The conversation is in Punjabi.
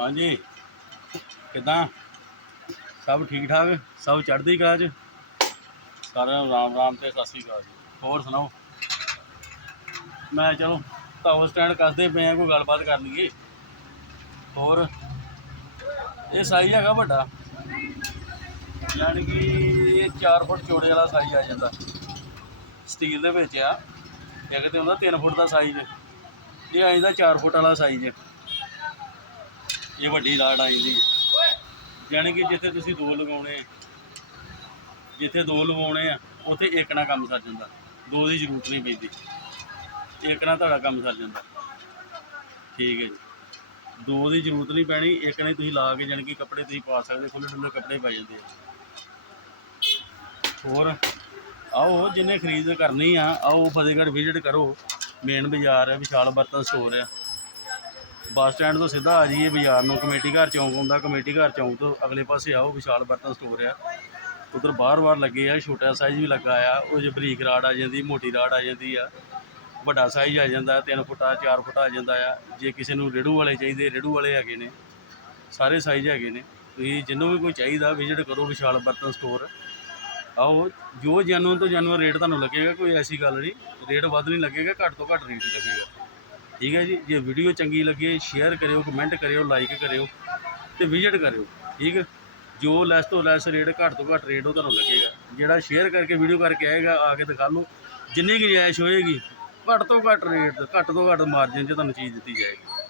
ਹਾਂਜੀ। ਕਿਦਾਂ? ਸਭ ਠੀਕ ਠਾਕ? ਸਭ ਚੜ੍ਹਦੀ ਕਲਾ 'ਚ? ਸਾਰਿਆਂ ਨੂੰ ਰਾਮ ਰਾਮ ਤੇ ਸਤਿ ਸ੍ਰੀ ਅਕਾਲ ਜੀ। ਹੋਰ ਸੁਣਾਓ? ਮੈਂ ਚਲੋ ਤਾਵ ਸਟੈਂਡ ਕੱਸਦੇ ਪਏ ਆ ਕੋਈ ਗੱਲਬਾਤ ਕਰ ਲਈਏ। ਹੋਰ? ਇਹ ਸਾਈਜ਼ ਹੈਗਾ ਵੱਡਾ। ਯਾਨੀ ਕਿ ਇਹ 4 ਫੁੱਟ ਚੌੜੇ ਵਾਲਾ ਸਾਈਜ਼ ਆ ਜਾਂਦਾ। ਸਟੀਲ ਦੇ ਵਿੱਚ ਆ। ਇੱਕ ਤੇ ਹੁੰਦਾ 3 ਫੁੱਟ ਦਾ ਸਾਈਜ਼ ਇਹ ਆ ਜਾਂਦਾ 4 ਫੁੱਟ ਵਾਲਾ ਸਾਈਜ਼ ਇਹ ਵੱਡੀ ਰਾਡ ਆ ਜਾਂਦੀ ਹੈ ਯਾਨੀ ਕਿ ਜਿੱਥੇ ਤੁਸੀਂ ਦੋ ਲਗਾਉਣੇ ਜਿੱਥੇ ਦੋ ਲਗਾਉਣੇ ਆ, ਉੱਥੇ ਇੱਕ ਨਾਲ ਕੰਮ ਸਰ ਜਾਂਦਾ। ਦੋ ਦੀ ਜ਼ਰੂਰਤ ਨਹੀਂ ਪੈਂਦੀ। ਇੱਕ ਨਾਲ ਤੁਹਾਡਾ ਕੰਮ ਸਰ ਜਾਂਦਾ। ਠੀਕ ਹੈ ਜੀ। ਦੋ ਦੀ ਜ਼ਰੂਰਤ ਨਹੀਂ ਪੈਣੀ, ਇੱਕ ਨੇ ਤੁਸੀਂ ਲਾ ਕੇ ਜਾਣੀ ਕਿ ਕੱਪੜੇ ਤੁਸੀਂ ਪਾ ਸਕਦੇ ਖੁੱਲੇ ਡੁੱਲੇ ਕੱਪੜੇ ਪਾ ਜਾਂਦੇ ਆ। ਹੋਰ, ਆਓ, ਜਿੰਨੇ ਖਰੀਦ ਕਰਨੀ ਆ, ਆਓ ਫਤਿਹਗੜ੍ਹ ਵਿਜ਼ਿਟ ਕਰੋ। ਮੇਨ ਬਾਜ਼ਾਰ ਹੈ ਵਿਸ਼ਾਲ ਬਰਤਨ ਸਟੋਰ ਆ। ਬੱਸ ਸਟੈਂਡ ਤੋਂ ਸਿੱਧਾ ਆ ਜਾਈਏ ਬਾਜ਼ਾਰ ਨੂੰ, ਕਮੇਟੀ ਘਰ ਚੌਂਕ ਹੁੰਦਾ, ਕਮੇਟੀ ਘਰ ਚੌਂਕ ਤੋਂ ਅਗਲੇ ਪਾਸੇ ਆਓ, ਵਿਸ਼ਾਲ ਬਰਤਨ ਸਟੋਰ ਆ। ਉਧਰ ਬਾਹਰ-ਬਾਹਰ ਲੱਗੇ ਆ, ਛੋਟਾ ਸਾਈਜ਼ ਵੀ ਲੱਗਾ ਆ, ਉਹ ਜੇ ਬਰੀਕ ਰਾੜ ਆ ਜਾਂਦੀ, ਮੋਟੀ ਰਾਡ ਆ ਜਾਂਦੀ ਆ। ਵੱਡਾ ਸਾਈਜ਼ ਆ ਜਾਂਦਾ 3 ਆ 4 ਫੁੱਟ ਆ ਜਾਂਦਾ ਆ। ਜੇ ਕਿਸੇ ਨੂੰ ਰੇੜੂ ਵਾਲੇ ਚਾਹੀਦੇ ਰੇੜੂ ਵਾਲੇ ਹੈਗੇ ਨੇ, ਸਾਰੇ ਸਾਈਜ਼ ਹੈਗੇ ਨੇ। ਤੁਸੀਂ ਜਿਹਨੂੰ ਵੀ ਕੋਈ ਚਾਹੀਦਾ ਵਿਜ਼ਿਟ ਕਰੋ ਵਿਸ਼ਾਲ ਬਰਤਨ ਸਟੋਰ ਆਓ, ਜੋ ਜੈਨੂਨ ਤੋਂ ਜੈਨੂਨ ਰੇਟ ਤੁਹਾਨੂੰ ਲੱਗੇਗਾ, ਕੋਈ ਐਸੀ ਗੱਲ ਨਹੀਂ। ਰੇਟ ਵੱਧ ਨਹੀਂ ਲੱਗੇਗਾ, ਘੱਟ ਤੋਂ ਘੱਟ ਰੇਟ ਲੱਗੇਗਾ। ਠੀਕ ਹੈ ਜੀ। ਜੇ ਵੀਡੀਓ ਚੰਗੀ ਲੱਗੇ ਸ਼ੇਅਰ ਕਰਿਓ ਕਮੈਂਟ ਕਰਿਓ ਲਾਈਕ ਕਰਿਓ ਤੇ ਵਿਜ਼ਿਟ ਕਰਿਓ, ਠੀਕ ਜੋ ਲੈਸ ਤੋਂ ਲੈਸ ਰੇਟ ਘੱਟ ਤੋਂ ਘੱਟ ਰੇਟ ਉਹ ਤੁਹਾਨੂੰ ਲੱਗੇਗਾ। ਜਿਹੜਾ ਸ਼ੇਅਰ ਕਰਕੇ ਵੀਡੀਓ ਕਰਕੇ ਆਏਗਾ, ਆ ਕੇ ਦਿਖਾ ਲਓ। ਜਿੰਨੀ ਗੁੰਜਾਇਸ਼ ਹੋਏਗੀ, ਘੱਟ ਤੋਂ ਘੱਟ ਰੇਟ ਘੱਟ ਤੋਂ ਘੱਟ ਮਾਰਜਨ 'ਚ ਤੁਹਾਨੂੰ ਚੀਜ਼ ਦਿੱਤੀ ਜਾਏਗੀ।